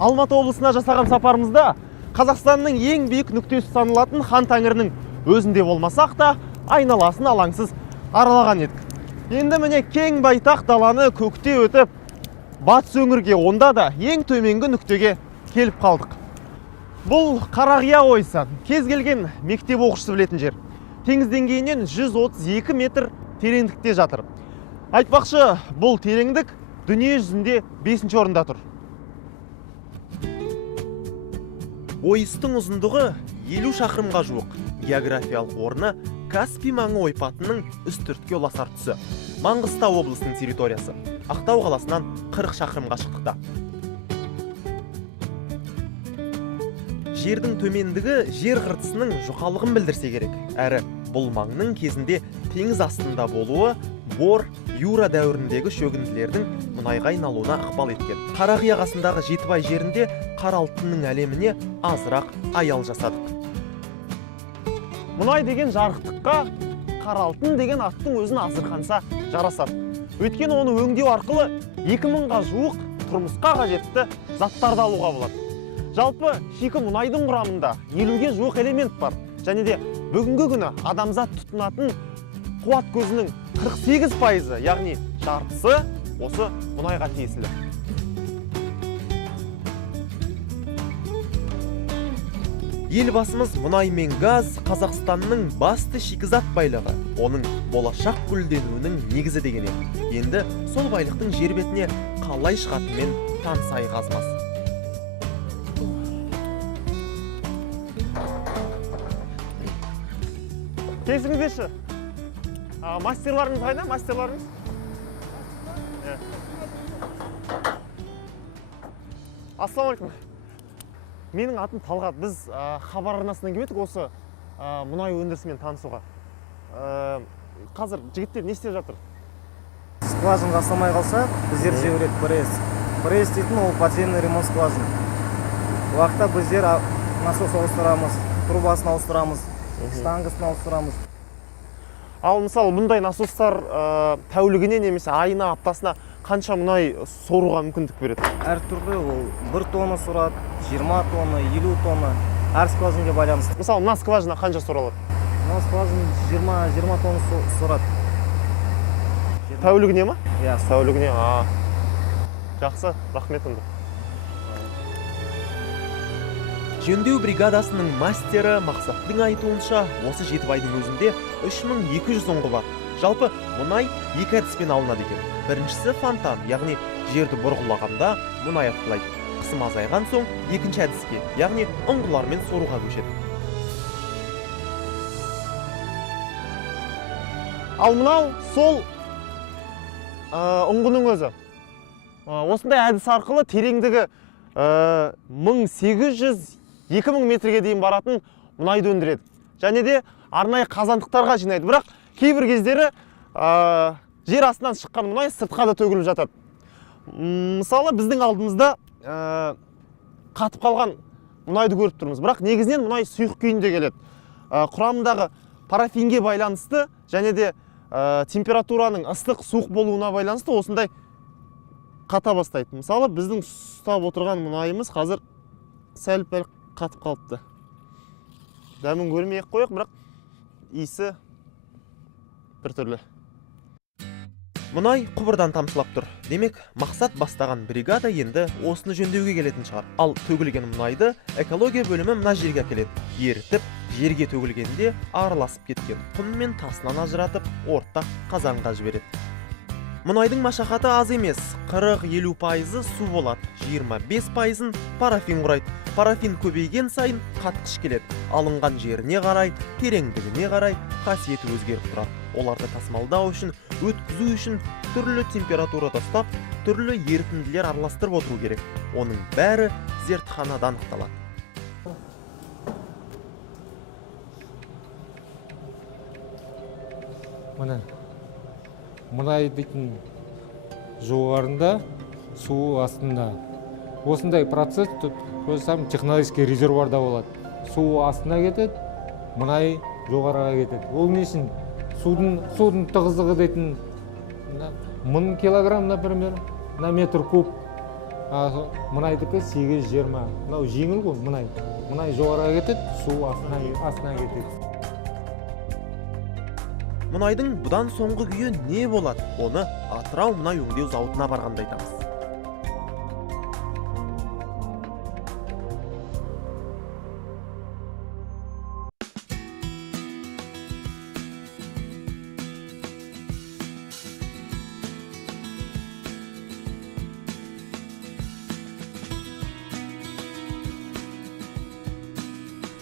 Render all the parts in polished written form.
Алматы облысына жасаған сапарымызда Қазақстанның ең биік нүктесі саналатын Хан Тәңірінің өзінде болмасақ та, айналасын алаңсыз аралаған едік. Енді міне кең байтақ даланы көкте өтіп, батыс өңірге, онда да ең төменгі нүктеге келіп қалдық. Бұл Қарақия ойсан, кез келген мектеп оқушысы білетін жер. Теңіз деңгейінен 132 метр тереңдікте жатыр. Айтпақшы, бұл тереңдік дүние жүзінде 5-ші орында тұр. Ойыстың ұзындығы 50 шақырымға жуық. Географиялық орны Каспий маңы ойпатының үстіртке ұласар тұсы. Маңғыстау облысының территориясы. Ақтау қаласынан 40 шақырым қашықтықта. Жердің төмендігі жер қыртысының жұқалығын білдірсе керек. Әрі бұл маңның кезінде теңіз астында болуы Бор, Юра дәуіріндегі шөгінділердің мұнайға айналуына ықпал еткен. Қарақия қасындағы Жетібай жерінде қара алтынның әлеміне азырақ аял жасадық. Мұнай деген жарықтыққа қара алтын деген аттың өзін азырқанса жарасады. Өйткені оны өңдеу арқылы 2000-ға жуық тұрмысқа қажетті заттарды алуға болады. Жалпы шикі мұнайдың құрамында 50-ге жуық элемент бар. Және де бүгінгі күні адамзат тұтынатын қуат көзінің 48%, яғни жартысы осы мұнайға тиесілі. Елбасымыз мұнай мен газ Қазақстанның басты шикізат байлығы, оның болашақ гүлденуінің негізі деген еді. Енді сол байлықтың жер бетіне қалай шығатынымен танысайық азмас. Кесіңіздеші. Мастерларыңыз қайда? Мастерларыңыз? Ассалаумалейкум. Менің атым Талғат. Біз хабар арнасынан келдік осы мұнай өндірісімен танысуға. Қазір жігіттер не істеп жатыр? Скважин жасамай қалса, біздер жібереді пресс. Пресс дейтін ол подземный ремонт скважин. Уақытта біздер насос ауыстырамыз, трубасын ауыстырамыз, штангысын ауыстырамыз. Ал мысалы бұндай насостар тәулігіне немесе айына, аптасына қанша мұнай соруға мүмкіндік береді? Әр түрлі ол 1 тонна сорады, 20 тонна, 50 тонна, әр скважинге байланысты. Мысалы, мына скважина қанша соралады? Мына скважин 20 тонна сорады. Тәулігіне ма? Иә, тәулігіне. Жақсы, рахмет онда. Жөндеу бригадасының мастері Мақсаттың айтуынша, осы Жетібайдың өзінде 3200 ұңғы бар. Жалпы мұнай екі әдіспен алынады екен. Біріншісі фонтан, яғни жерді бұрғылағанда мұнай атқылайды. Қысым азайған соң екінші әдіске, яғни ұңғылармен соруға көшеді. Ал мынау сол ұңғының өзі. Осындай әдіс арқылы тереңдігі 1800-2000 метрге дейін баратын мұнайды өндіреді. Және де арнайы қазандықтарға жинайды. Бірақ кейбір кездері жер астынан шыққан мұнай сыртқа да төгіліп жатады. Мысалы, біздің алдымызда қатып қалған мұнайды көріп тұрмыз. Бірақ негізінен мұнай сұйық күйінде келеді. Құрамындағы парафинге байланысты және де температураның ыстық суық болуына байланысты осындай қата бастайды. Мысалы, біздің ұстап отырған мұнайымыз қазір сәл-пәл қатып қалыпты. Дәмін көрмей қойық, бірақ иісі бір түрлі. Мұнай құбырдан тамшылап тұр. Демек, Мақсат бастаған бригада енді осыны жөндеуге келетін шығар. Ал төгілген мұнайды экология бөлімі мына жерге әкеледі. Ерітіп, жерге төгілгенде араласып кеткен құм мен тасынан ажыратып, ортақ қазанға жібереді. Мұнайдың машақаты аз емес, 40-50% су болады, 25%-ын парафин құрайды. Парафин көбейген сайын қатқыш келеді. Алынған жеріне қарай, тереңдігіне қарай қасиеті өзгеріп тұрады. Оларды тасымалдау үшін, өткізу үшін түрлі температурада ұстап, түрлі ерітінділер араластырып отыру керек. Оның бәрі зертханада анықталады. Мұнай дейтін жоғарында, су астында. Осындай процесс технологический резервуарда болады. Су астына кетеді, мұнай жоғарыға кетеді. Ол не үшін? Судың тығыздығы дейтін 1000 килограмм, например, на метр куб. мұнайдікі 820. Мынау жеңіл ғой мұнай. Мұнай жоғарыға кетеді, су астына кетеді. Мұнайдың бұдан соңғы күйі не болады? Оны Атырау мұнай өңдеу зауытына барғанда айтамыз.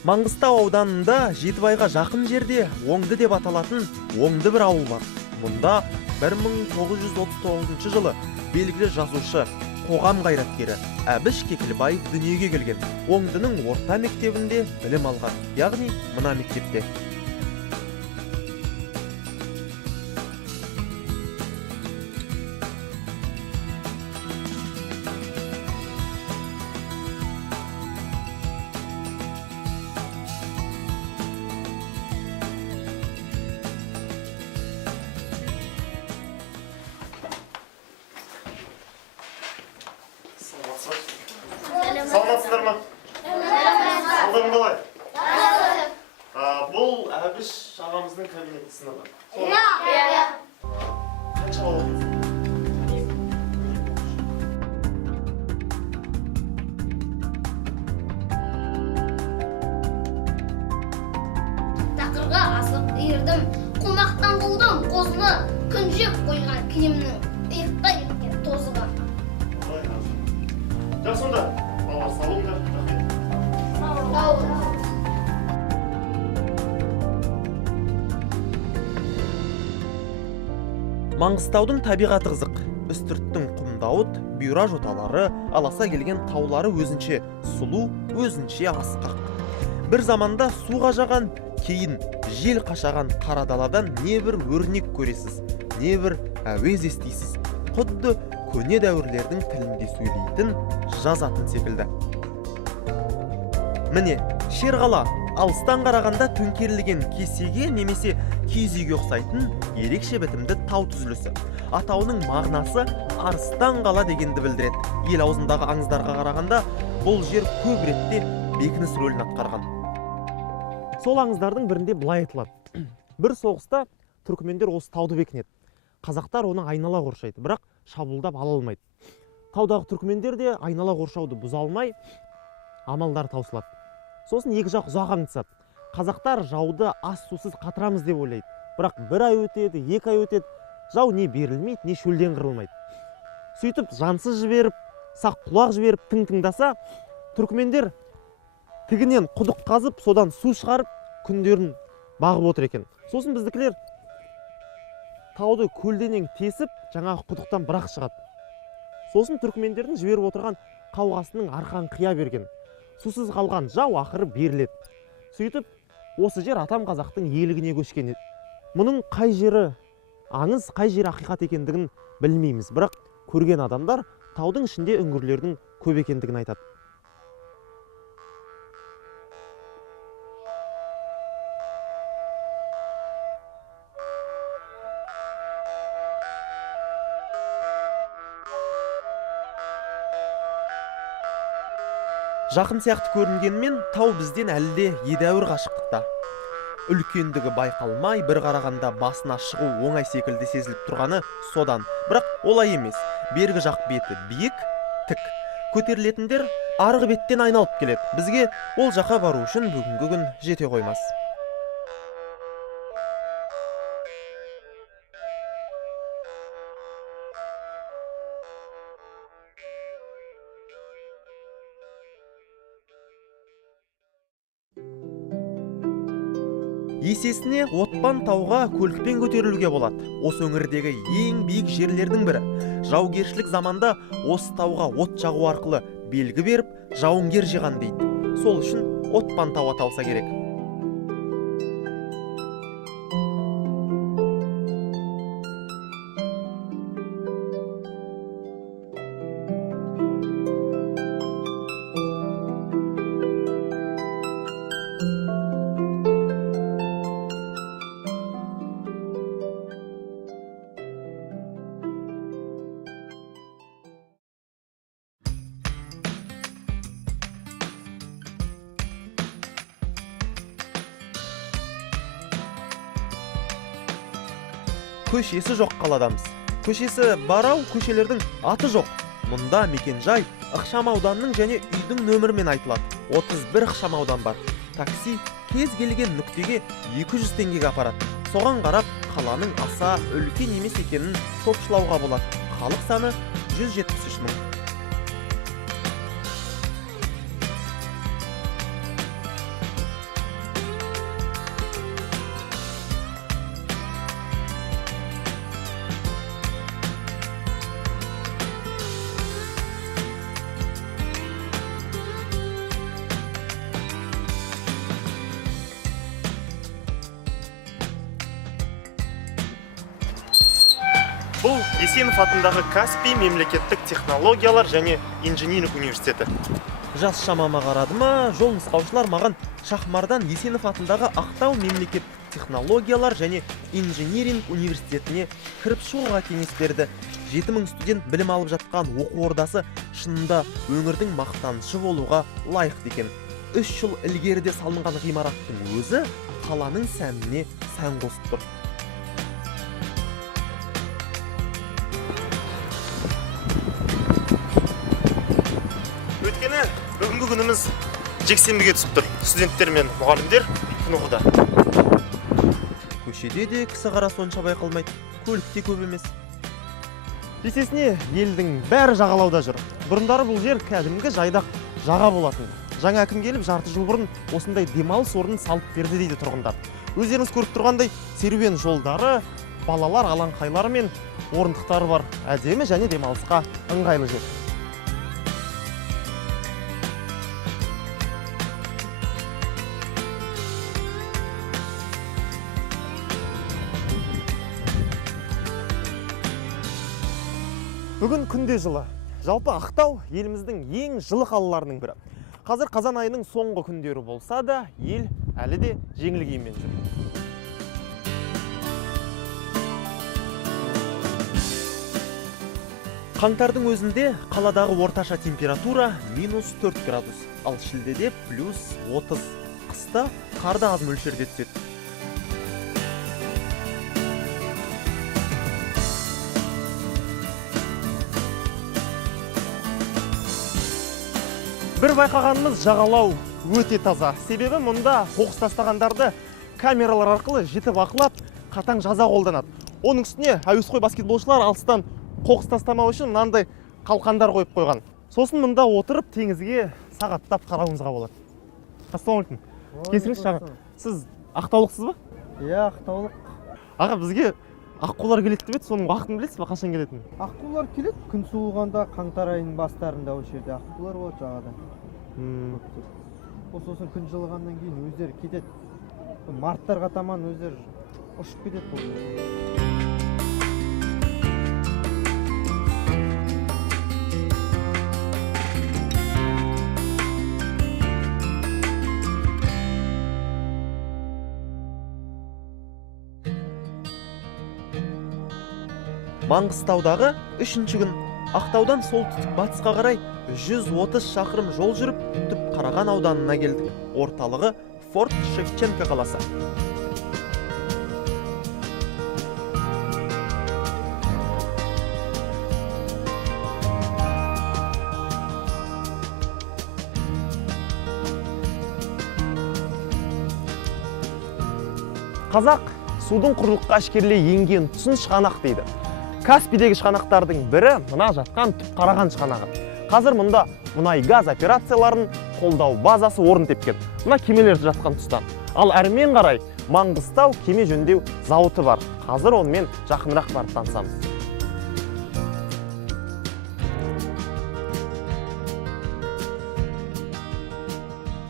Маңғыстау ауданында Жетібайға жақын жерде Оңды деп аталатын Оңды бір ауыл бар. Мұнда 1939 жылы белгілі жазушы, қоғам қайраткері Әбіш Кекілбаев дүниеге келген. Оңдының орта мектебінде білім алған, яғни мына мектепте. Саламатсыздар ма? Қалдарың қалай? Бұл Әбіш ағамыздың кабинеті сыныбы. Иә. Қанша бала оқисың? Тақырға асып иірдім, қомақтан болдым қозыны, күн жеп қойған киімнің иыққа кеткен тозығы. Жақсы онда, балалар сау болыңдар. Маңғыстаудың табиғаты қызық. Үстірттің құмдауыт, бұйра жоталары, аласа келген таулары өзінше сұлу, өзінше асқақ. Бір заманда суға жаған, кейін жел қашаған қара даладан не бір өрнек көресіз, не бір әуез естисіз. Құдды көне дәуірлердің тілінде сөйлейтін, жазатын секілді. Міне, Шерғала алыстан қарағанда төңкерілген кесеге немесе киіз үйге ұқсайтын ерекше бітімді тау түзілісі. Атауының мағынасы арыстан қала дегенді білдіреді. Ел аузындағы аңыздарға қарағанда бұл жер көп ретте бекініс рөлін атқарған. Сол аңыздардың бірінде былай айтылады. Бір соғыста түркмендер осы тауды бекінеді. Қазақтар оны айнала қоршайды, бірақ шабуылдап ала алмайды. Таудағы түркмендер де айнала қоршауды бұза алмай, амалдары таусылады. Сосын екі жақ ұзақ аңдысады. Қазақтар жауды ас сусыз қатырамыз деп ойлайды. Бірақ бір ай өтеді, екі ай өтеді, жау не берілмейді, не шөлден қырылмайды. Сөйтіп жансыз жіберіп, сақ құлақ жіберіп тыңдаса, түркмендер тігінен құдық қазып, содан су шығарып, күндерін бағып отыр екен. Сосын біздікілер тауды көлденең тесіп, жаңағы құдықтан бірақ шығады. Сосын түркмендердің жіберіп отырған қауғасының арқан қия берген. Сусыз қалған жау ақыры беріледі. Сөйтіп, осы жер атам қазақтың иелігіне көшкен еді. Мұның қай жері аңыз, қай жері ақиқат екендігін білмейміз, бірақ көрген адамдар таудың ішінде үңгірлердің көп екендігін айтады. Жақын сияқты көрінгенмен, тау бізден әлі де едәуір қашықтықта. Үлкендігі байқалмай, бір қарағанда басына шығу оңай секілді сезіліп тұрғаны содан. Бірақ олай емес. Бергі жақ беті биік, тік. Көтерілетіндер арғы беттен айналып келеді. Бізге ол жаққа бару үшін бүгінгі күн жете қоймас. Есесіне Отпан тауға көлікпен көтерілуге болады. Осы өңірдегі ең биік жерлердің бірі. Жаугершілік заманда осы тауға от жағу арқылы белгі беріп, жауынгер жиған дейді. Сол үшін Отпан тауы аталса керек. көшесі жоқ қаладамыз. Көшесі барау, көшелердің аты жоқ. Мұнда мекенжай ықшам ауданның және үйдің нөмірімен айтылады. 31 ықшам аудан бар. Такси кез келген нүктеге 200 теңгеге апарады. Соған қарап, қаланың аса үлкен емес екенін топшылауға болады. Халық саны 173 мың. Бұл Есенов атындағы Каспий мемлекеттік технологиялар және инжиниринг университеті. Жас шамама қарады ма, жол нұсқаушылар маған Шахмардан Есенов атындағы Ақтау мемлекеттік технологиялар және инжиниринг университетіне кіріп шығуға кеңес берді. 7000 студент білім алып жатқан оқу ордасы шынында өңірдің мақтанышы болуға лайықты екен. 3 жыл ілгеріде салынған ғимараттың өзі қаланың сәніне сән қосып тұр. Өйткені бүгінгі күніміз жексенбіге түсіп тұр. Студенттер мен мұғалімдер күн оқуда. Көшеде де кісі қара сонша байқалмайды, көлікте көп емес. Есесіне елдің бәрі жағалауда жүр. Бұрындары бұл жер кәдімгі жайдақ жаға болатын. Жаңа әкім келіп жарты жыл бұрын осындай демалыс орнын салып берді дейді тұрғындар. Өздеріңіз көріп тұрғандай серуен жолдары, балалар алаңқайлары мен орындықтары бар. Әдемі және демалысқа ыңғайлы жер. Бүгін күнде жылы. Жалпы Ақтау еліміздің ең жылы қалаларының бірі. Қазір қазан айының соңғы күндері болса да, ел әлі де жеңіл киіммен жүр. Қаңтардың өзінде қаладағы орташа температура -4 градус, ал шілдеде +30. Қыста қар да аз мөлшерде түседі. Бір байқағанымыз жағалау өте таза. Себебі мұнда қоқыс тастағандарды камералар арқылы жіті бақылап, қатаң жаза қолданады. Оның үстіне әуесқой баскетболшылар алыстан қоқыс тастамау үшін мынандай қалқандар қойып қойған. Сосын мұнда отырып теңізге сағаттап қарауыңызға болады. Ассалаумағалейкум. Кесіріңіз шаға. Сіз ақтаулықсыз ба? Иә, ақтаулық. Аға, бізге аққулар келеді деп еді, соның уақытын білесіз ба, қашан келетінін? Аққулар келеді, күн суығанда қаңтар айының бастарында осы жерде аққулар болады жаңадан. Сосын күн жылығаннан кейін өздері кетеді. Марттарға таман өздері ұшып кетеді бұл. Маңғыстаудағы 3-ші күн. Ақтаудан солтүстік батысқа қарай 130 шақырым жол жүріп, Түпқараған ауданына келдік. Орталығы Форт Шевченко қаласы. Қазақ судың құрлыққа әшкерелей енген тұсын шығанақ дейді. Каспийдегі шығанақтардың бірі мына жатқан Түпқараған шығанағы. Қазір мұнда мұнай-газ операцияларын қолдау базасы орын тепкен. Мына кемелер жатқан тұстан. Ал әрмен қарай Маңғыстау кеме жөндеу зауыты бар. Қазір онымен жақынырақ барып танысамыз.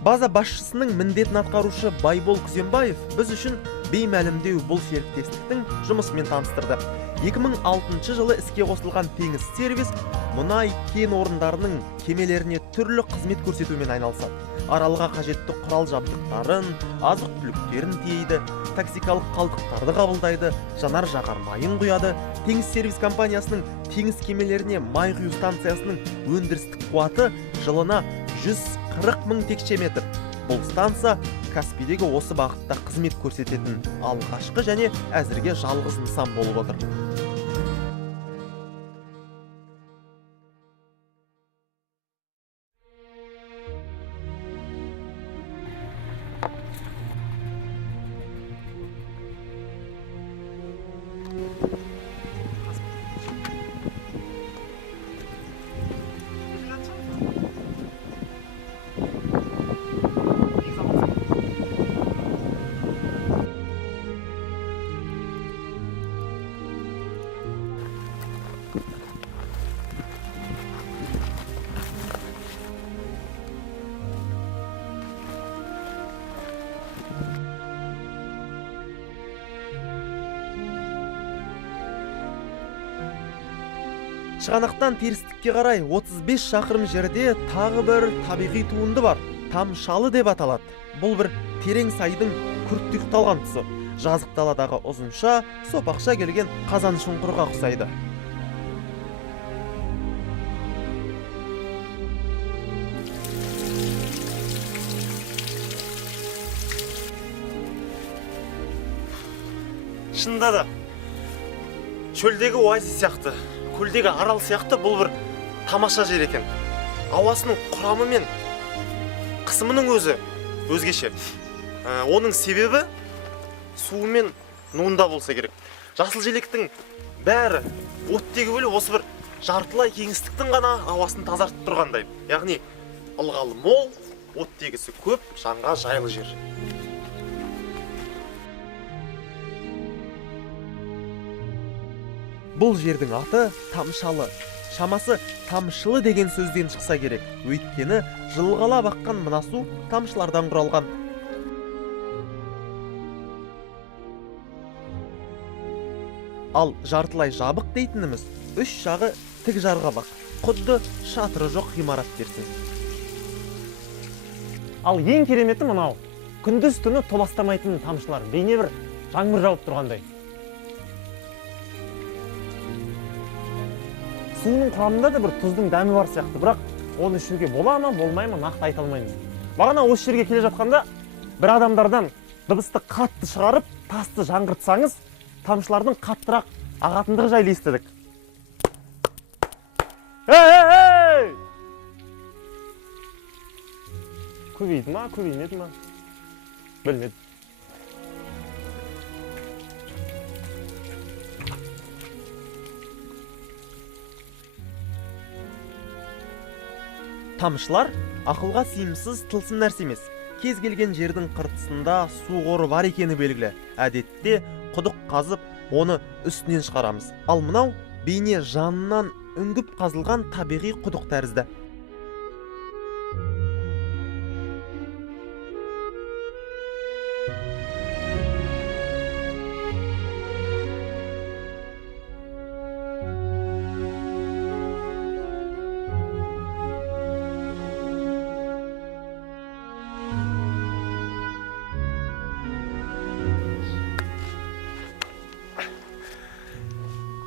База басшысының міндетін атқарушы Байбол Күзембаев біз үшін беймәлімдеу бұл серіктестіктің жұмысымен таныстырды. 2006 жылы іске қосылған теңіз сервис мұнай кен орындарының кемелеріне түрлі қызмет көрсетумен айналысады. Аралға қажетті құрал жабдықтарын, азық түліктерін тиейді, токсикалық қалдықтарды қабылдайды, жанар жағар майын құяды. Теңіз сервис компаниясының теңіз кемелеріне май құю станциясының өндірістік қуаты жылына 140 мың текше метр. Бұл станция Каспийдегі осы бағытта қызмет көрсететін алғашқы және әзірге жалғыз нысан болып отыр. Шығанақтан терістікке қарай 35 шақырым жерде тағы бір табиғи туынды бар. Тамшалы деп аталады. Бұл бір терең сайдың күрт тұйықталған тұсы. Жазық даладағы ұзынша, сопақша келген қазан шұңқырға ұқсайды. Шынында да шөлдегі оазис сияқты, көлдегі арал сияқты бұл бір тамаша жер екен. Ауасының құрамы мен қысымының өзі өзгеше. Оның себебі суы мен нуында болса керек. Жасыл желектің бәрі оттегі бөліп осы бір жартылай кеңістіктің ғана ауасын тазартып тұрғандай. Яғни ылғалы мол, оттегісі көп, жанға жайлы жер. Бұл жердің аты Тамшалы. Шамасы тамшылы деген сөзден шықса керек. Өйткені жылғала баққан мына су тамшылардан құралған. Ал жартылай жабық дейтініміз үш жағы тік жарғабақ. Құдды шатыры жоқ ғимарат дерсің. Ал ең кереметі мынау. Күндіз түні толастамайтын тамшылар. Бейне бір жаңбыр жауып тұрғандай. Суының құрамында да бір тұздың дәмі бар сияқты, бірақ оны ішуге бола ма, болмай ма, нақты айта алмаймыз. Бағана осы жерге келе жатқанда бір адамдардан дыбысты қатты шығарып, тасты жаңғыртсаңыз, тамшылардың қаттырақ ағатындығы жайлы естідік. Ей! Көбейді ма, көбеймеді ма? Білмеді. Тамшылар ақылға сыйымсыз тылсым нәрсе емес. Кез келген жердің қыртысында су қоры бар екені белгілі. Әдетте құдық қазып, оны үстінен шығарамыз. Ал мынау бейне жанынан үңгіп қазылған табиғи құдық тәрізді.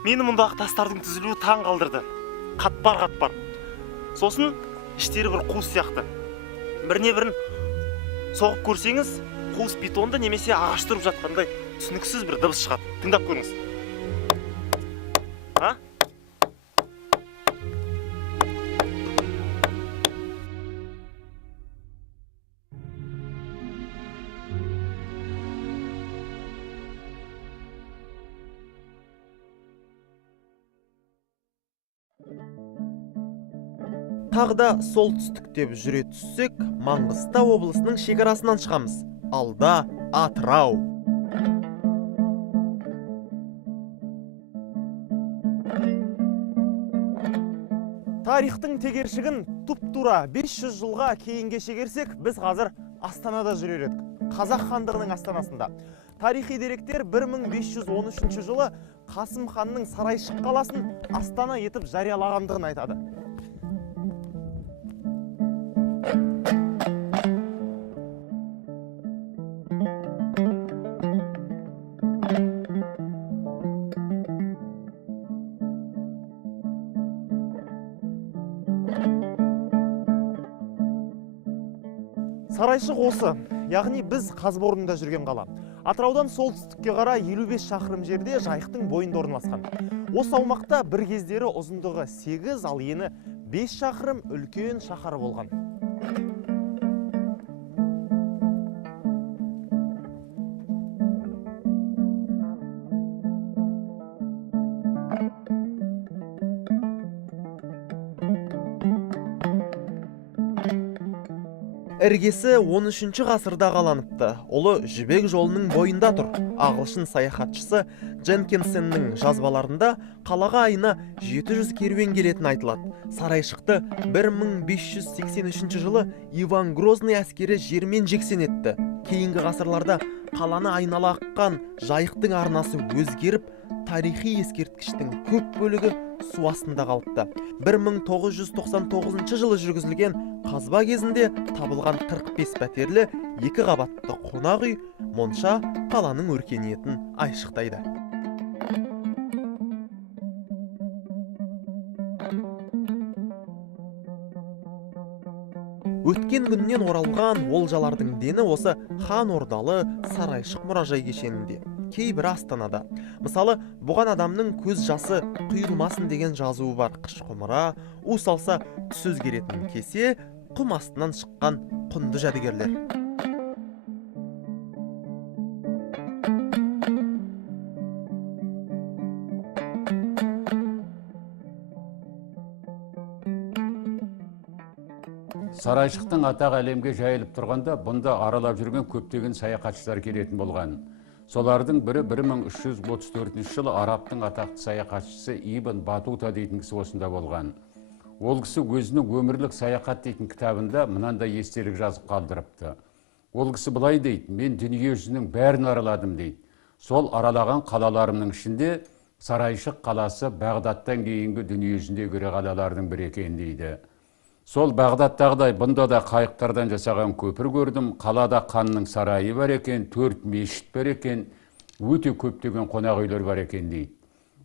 Мені мұндағы тастардың түзілуі таң қалдырды. Қатпар. Сосын іштері бір қуыс сияқты. Біріне бірін соғып көрсеңіз, қуыс бетонды немесе ағаш тұрып жатқандай түсініксіз бір дыбыс шығады. Тыңдап көріңіз. А? Тағы да солтүстіктеп жүре түссек, Маңғыстау облысының шекарасынан шығамыз. Алда Атырау. Тарихтың тегершігін тұп-тура 500 жылға кейінге шегерсек, біз қазір Астанада жүрер едік. Қазақ хандығының астанасында. Тарихи деректер 1513 жылы Қасым ханның Сарайшық қаласын Астана етіп жариялағандығын айтады. Сарайшық осы, яғни біз Қазборында жүрген қала. Атыраудан солтүстікке қарай 55 шақырым жерде Жайықтың бойында орналасқан. Осы аумақта бір кездері ұзындығы 8, ал ені 5 шақырым үлкен шаһар болған. Іргесі 13 ғасырда қаланыпты. Ұлы Жібек жолының бойында тұр. Ағылшын саяхатшысы Дженкинсеннің жазбаларында қалаға айына 700 керуен келетін айтылады. Сарайшықты 1583 жылы Иван Грозный әскері жермен жексен етті. Кейінгі ғасырларда қаланы айнала аққан Жайықтың арнасы өзгеріп, тарихи ескерткіштің көп бөлігі су астында қалыпты. 1999 жылы жүргізілген қазба кезінде табылған 45 пәтерлі 2 қабатты қонақ үй монша қаланың өркениетін айшықтайды. Өткен күннен оралған олжалардың дені осы хан ордалы Сарайшық мұражай кешенінде, кейбір Астанада. Мысалы, бұған адамның көз жасы құйылмасын деген жазуы бар. Қыш құмыра, у салса түс өзгеретін кесе, құм астынан шыққан құнды жәдігерлер. Сарайшықтың атағы әлемге жайылып тұрғанда, бұнда аралап жүрген көптеген саяхатшылар келетін болған. Солардың бірі 1334 жылы арабтың атақты саяхатшысы Ибн Батута дейтін кісі осында болған. Ол кісі өзінің өмірлік саяхат дейтін кітабында мынандай естелік жазып қалдырыпты. Ол кісі былай дейді: мен дүние жүзінің бәрін араладым дейді. Сол аралаған қалаларымның ішінде Сарайшық қаласы Бағдаттан кейінгі дүние жүзіндегі ірі қалалардың бірі екен дейді. Сол Бағдаттағыдай бұнда да қайықтардан жасаған көпір көрдім. Қалада ханның сарайы бар екен, 4 мешіт бар екен, өте көптеген қонақ үйлер бар екен дейді.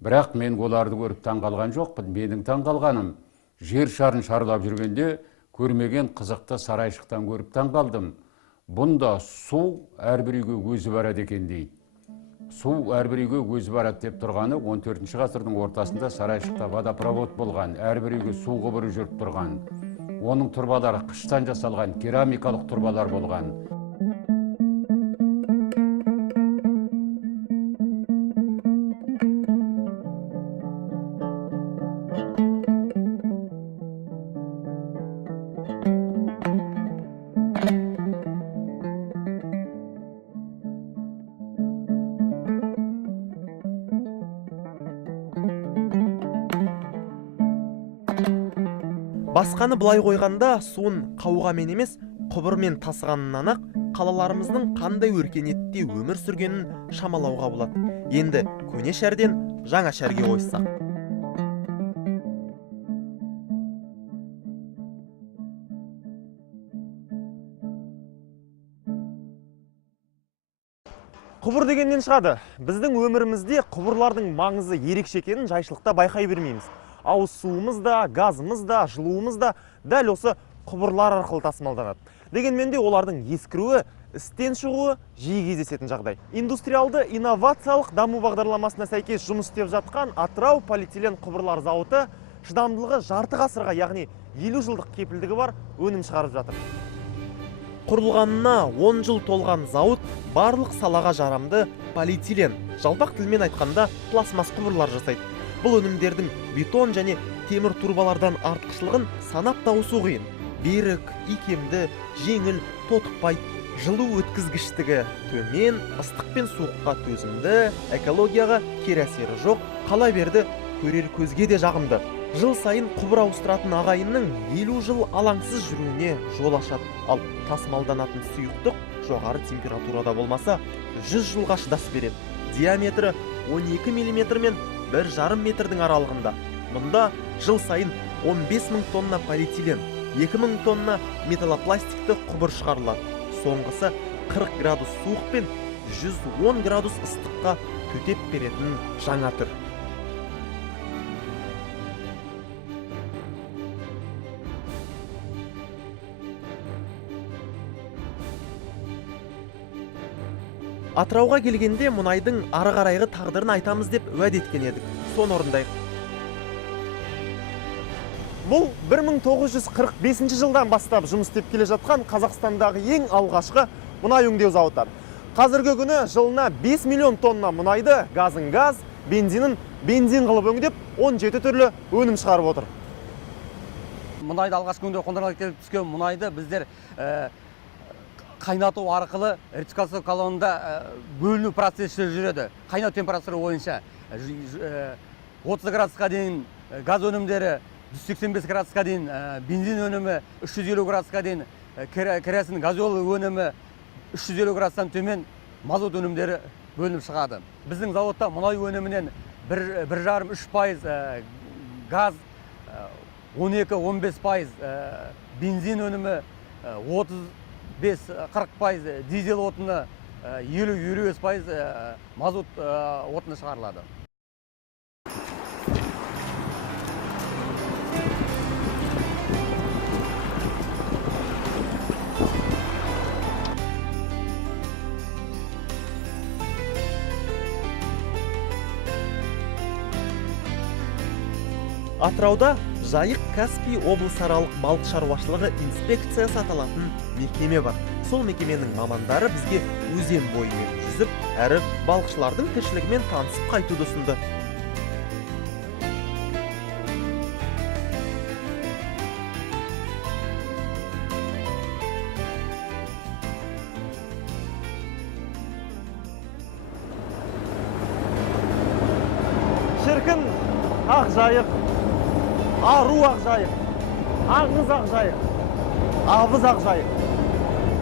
Бірақ мен оларды көріп таңғалған жоқпын. Менің таңғалғаным, жер шарын шарлап жүргенде көрмеген қызықты Сарайшықтан көріп таңғалдым. Бұнда су әрбір үйге өзі барады екен дейді. Су әрбір үйге өзі барады деп тұрғаны 14 ғасырдың ортасында Сарайшықта водопровод болған, әрбір үйге су құбыры жүріп тұрған. Оның тұрбалары қыштан жасалған керамикалық тұрбалар болған. Басқаны былай қойғанда, суын қауғамен емес, құбырмен тасығанынан ақ қалаларымыздың қандай өркениетте өмір сүргенін шамалауға болады. Енді көне шәрден жаңа шәрге ойыссақ. Құбыр дегеннен шығады. Біздің өмірімізде құбырлардың маңызы ерекше екенін жайшылықта байқай бермейміз. Ауыз суымыз да, газымыз да, жылуымыз да дәл осы құбырлар арқылы тасымалданады. Дегенмен де олардың ескіруі, істен шығуы жиі кездесетін жағдай. Индустриалды инновациялық даму бағдарламасына сәйкес жұмыс істеп жатқан Атырау полиэтилен құбырлар зауыты шыдамдылығы жарты ғасырға, яғни 50 жылдық кепілдігі бар өнім шығарып жатыр. Құрылғанына 10 жыл толған зауыт барлық салаға жарамды полиэтилен, жалпақ тілмен айтқанда пластмасс құбырлар жасайды. Бұл өнімдердің бетон және темір турбалардан артықшылығын санап тауысу қиын. Берік, икемді, жеңіл, тотықпай, жылу өткізгіштігі төмен, ыстық пен суыққа төзімді, экологияға кері әсері жоқ, қала берді көрер көзге де жағымды. Жыл сайын құбыр ауыстыратын ағайынның 50 жыл алаңсыз жүруіне жол ашады. Ал тасымалданатын сұйықтық жоғары температурада болмаса 100 жылға шыдас береді. Диаметрі 12 мм мен 1,5 метрдің аралығында. Мұнда жыл сайын 15 000 тонна полиэтилен, 2 000 тонна металлопластикті құбыр шығарылады. Соңғысы 40 градус суық пен 110 градус ыстыққа төтеп беретін жаңа түр. Атырауға келгенде мұнайдың ары қарайғы тағдырын айтамыз деп уәде еткен едік. Соны орындайық. Бұл 1945 жылдан бастап жұмыс істеп келе жатқан Қазақстандағы ең алғашқы мұнай өңдеу зауыты. Қазіргі күні жылына 5 миллион тонна мұнайды газын газ, бензинін бензин қылып өңдеп 17 түрлі өнім шығарып отыр. Мұнайды алғашқы күнде қондырғыға келіп түскен мұнайды біздер қайнату арқылы ретификация колонында бөліну процесі жүреді. Қайнау температурасы бойынша 30 градусқа дейін газ өнімдері, 185 градусқа дейін бензин өнімі, 350 градусқа дейін керосин газол өнімі, 350 градустан төмен мазут өнімдері бөлініп шығады. Біздің зауытта мұнай өнімінен 1,5-3% газ, 12-15% бензин өнімі, 35-40% дизель отыны, 50-55% мазут отыны шығарылады. Атырауда Жайық Каспий облысаралық балық шаруашылығы инспекциясы аталатын мекеме бар. Сол мекеменің мамандары бізге өзен бойымен жүзіп, әрі балықшылардың тіршілігімен танысып қайтуды ұсынды. Шіркін ақ жайық, ару ақ жайық, аңыз ақ жайық, абыз ақ жайық.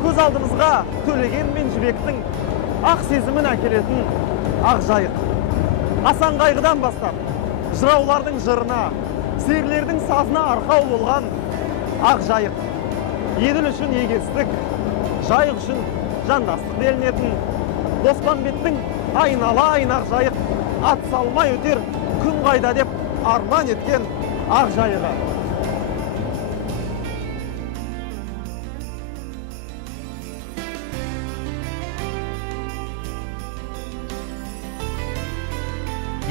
Көз алдымызға Төлеген мен Жібектің ақ сезімін әкелетін ақ жайық. Асан қайғыдан бастап, жыраулардың жырына, серілердің сазына арқау болған ақ жайық. Еділ үшін егестік, жайық үшін жандастық делінетін Доспанбеттің айналайын ақ жайық, ат салмай өтер күн қайда деп арман еткен ақ жайығы.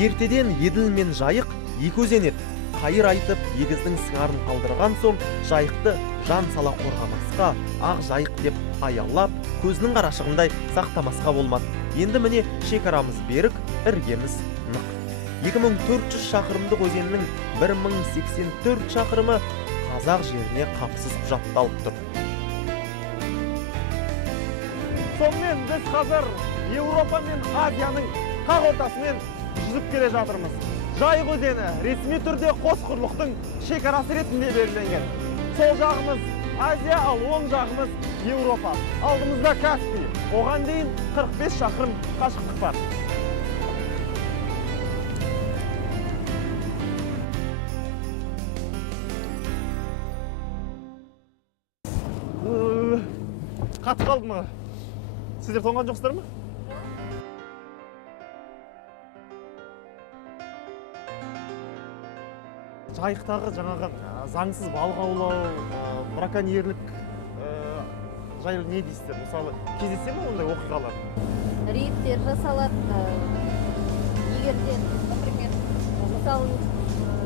Ертеден Еділ мен Жайық екі өзен еді. Қайыр айтып, егіздің сыңарын қалдырған соң, жайықты жан сала қорғамасқа, ақ жайық деп аялап, көзінің қарашығындай сақтамасқа болмады. Енді міне шекарамыз берік, іргеміз нық. 2400 шақырымдық өзеннің 1084 шақырымы қазақ жеріне қапсыз құжатталып тұр. Сонымен біз қазір Еуропа мен Азияның қақ ортасымен жүзіп келе жатырмыз. Жайық өзені ресми түрде қос құрлықтың шекарасы ретінде белгіленген. Сол жағымыз Азия, ал оң жағымыз Еуропа. Алдымызда Каспий. Оған дейін 45 шақырым қашықтық бар. Қатып қалды ма? Сіздер тоңған жоқсыздар ма? Жайықтағы жаңағы заңсыз балық аулау, браконьерлік жайлы не дейсіздер? Мысалы, кездесе ме ондай оқиғалар? Рейдтер жасалады. Егерде, например, мысалы,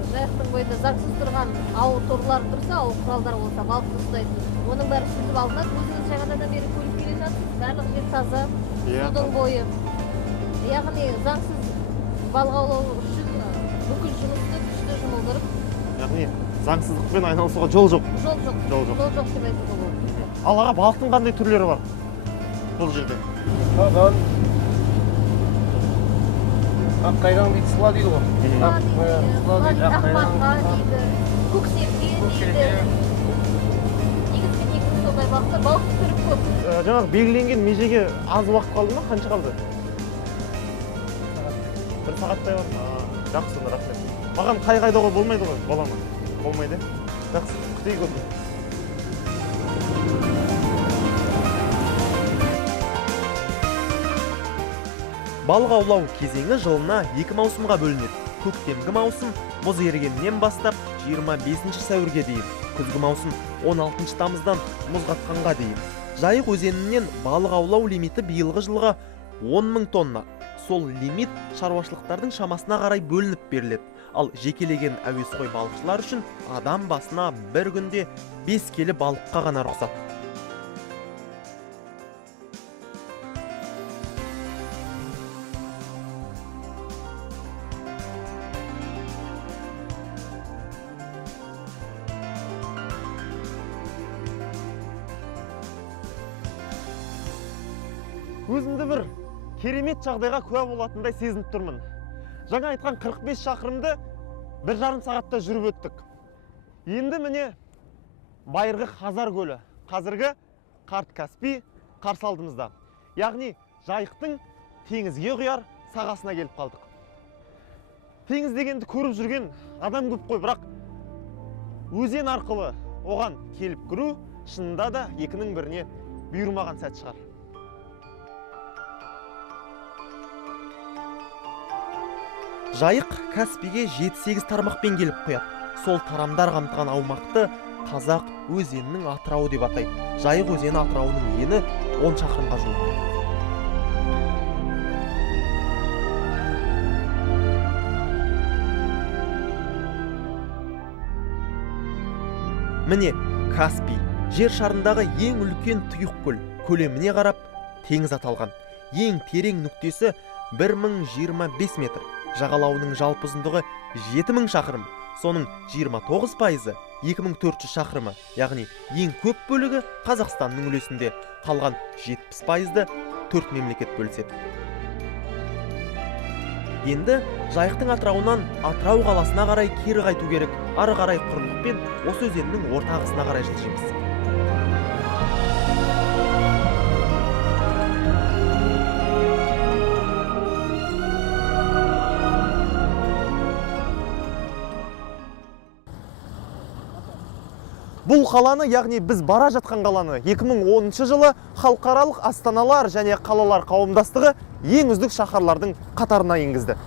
жайықтың бойында заңсыз тұрған ауыл торлар тұрса, ауыл құралдары болса, балықты ұстайды. Оның бәрі сүзіп алынады. Өзіңіз жаңадан бері көріп келе жатсыз. Барлық жер таза, судың бойы. Яғни заңсыз балық аулау үшін бүкіл жұмысты күшті жұмылдырып. Яғни заңсыздықпен айналысуға жол жоқ. Жол жоқ. Жол жоқ. Жол жоқ деп айтуға болады. Ал аға, балықтың қандай түрлері бар бұл жерде? Аққайран дейді, сыла дейді ғой. Ақмарқа дейді, көксерке дейді. Негізгі сондай бақта балық түрі көп. Жаңағы белгіленген межеге аз уақыт қалды ма? Қанша қалды? Бір сағаттай бар. Жақсы, сонда рахмет. Маған қайдауға болмайды ғой, бола ма? Болмайды. Жақсы, күтейік онда. Балық аулау кезеңі жылына 2 маусымға бөлінеді. Көктемгі маусым мұз ерігеннен бастап 25 сәуірге дейін, күзгі маусым 16 тамыздан мұз қатқанға дейін. Жайық өзенінен балық аулау лимиті биылғы жылға 10.000 тонна. Сол лимит шаруашылықтардың шамасына қарай бөлініп беріледі. Ал жекелеген әуесқой балықшылар үшін адам басына бір күнде 5 келі балыққа ғана рұқсат. Өзімді бір керемет жағдайға куә болатындай сезініп тұрмын. Жаңа айтқан 45 шақырымды 1,5 сағатта жүріп өттік. Енді міне байырғы Қазар көлі, қазіргі Қарт Каспий қарсы алдымызда. Яғни жайықтың теңізге құяр сағасына келіп қалдық. Теңіз дегенді көріп жүрген адам көп қой, бірақ өзен арқылы оған келіп кіру шынында да екінің біріне бұйырмаған сәт шығар. Жайық Каспийге 7-8 тармақпен келіп құяды. Сол тарамдар қамтыған аумақты Қазақ өзенінің атырауы деп атайды. Жайық өзені атырауының ені 10 шақырымға жуық. Міне Каспий жер шарындағы ең үлкен тұйық көл. Көлеміне қарап теңіз аталған. Ең терең нүктесі 1025 метр. Жағалауының жалпы ұзындығы 7000 шақырым. Соның 29%-ы 2400 шақырымы, яғни ең көп бөлігі Қазақстанның үлесінде, қалған 70%-ды 4 мемлекет бөліседі. Енді жайықтың атырауынан Атырау қаласына қарай кері қайту керек. Ары қарай құрлықпен осы өзеннің ортағысына қарай жылжимыз. Бұл қаланы, яғни біз бара жатқан қаланы 2010 жылы халықаралық астаналар және қалалар қауымдастығы ең үздік шаһарлардың қатарына енгізді.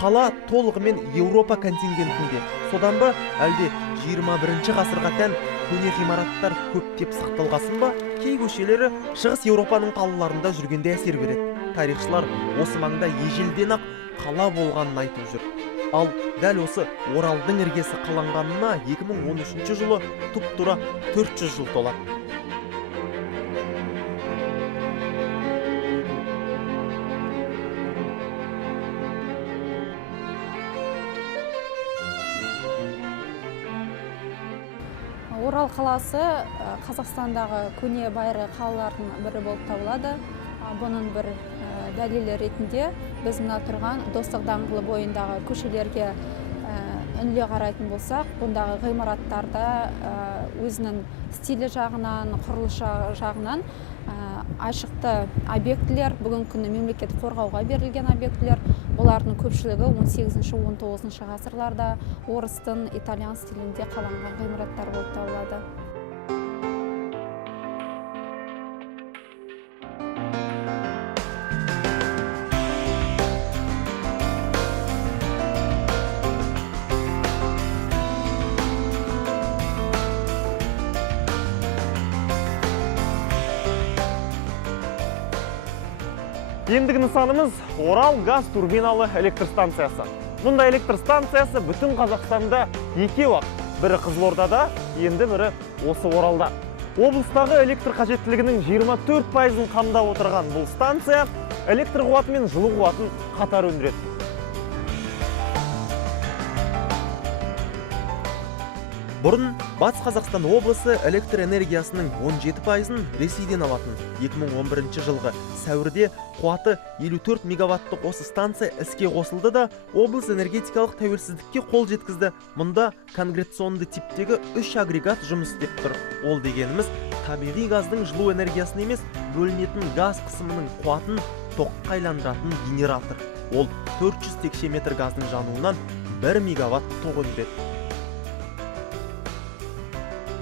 Қала толығымен Еуропа контингентінде. Содан ба, әлде 21 ғасырға тән көне ғимараттар көптеп сақталғасын ба, кей көшелері Шығыс Еуропаның қалаларында жүргенде әсер береді. Тарихшылар осы маңда ежелден ақ қала болғанын айтып жүр. Ал дәл осы Оралдың іргесі қаланғанына 2013 жылы тұп-тура 400 жыл толады. Орал қаласы Қазақстандағы көне байырғы қалалардың бірі болып табылады. Бұның бір дәлелі ретінде біз мына тұрған Достық даңғылы бойындағы көшелерге үнле қарайтын болсақ, бұндағы ғимараттарда өзінің стилі жағынан, құрылыс жағынан айшықты объектілер, бүгін күні мемлекет қорғауға берілген объектілер. Бұлардың көпшілігі 18-19 ғасырларда орыстың, итальян стилінде қаланған ғимараттар болып табылады. Ендігі нысанымыз Орал газ турбиналы электр станциясы. Мұнда электр станциясы бүтін Қазақстанда екеу-ақ. Бірі Қызылордада, енді бірі осы Оралда. Облыстағы электр қажеттілігінің 24%-ын қамдап отырған бұл станция электр қуаты мен жылу қуатын қатар өндіреді. Бұрын Батыс Қазақстан облысы электр энергиясының 17%-ын Ресейден алатын. 2011 жылғы сәуірде қуаты 54 мегаваттық осы станция іске қосылды да, облыс энергетикалық тәуелсіздікке қол жеткізді. Мұнда конгрегационды типтегі 3 агрегат жұмыс істеп тұр. Ол дегеніміз табиғи газдың жылу энергиясын емес, бөлінетін газ қысымының қуатын тоққа айландыратын генератор. Ол 400 текше метр газдың жануынан 1 мегаватт тоқ өндіреді.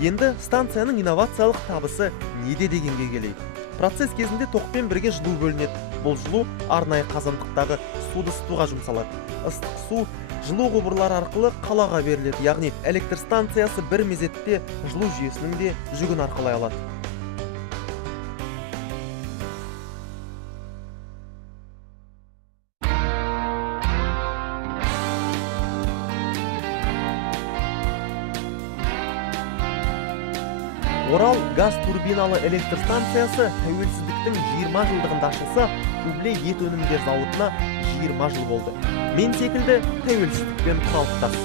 Енді станцияның инновациялық табысы неде дегенге келейік. Процесс кезінде тоқпен бірге жылу бөлінеді. Бұл жылу арнайы қазандықтағы суды ысытуға жұмсалады. Ыстық су жылу құбырлары арқылы қалаға беріледі, яғни электр станциясы бір мезетте жылу жүйесінің де жүгін арқалай алады. Орал газ турбиналы электр станциясы тәуелсіздіктің 20 жылдығында ашылса, Убле ет өнімдер зауытына 20 жыл болды. Мен секілді тәуелсіздікпен құралықтас.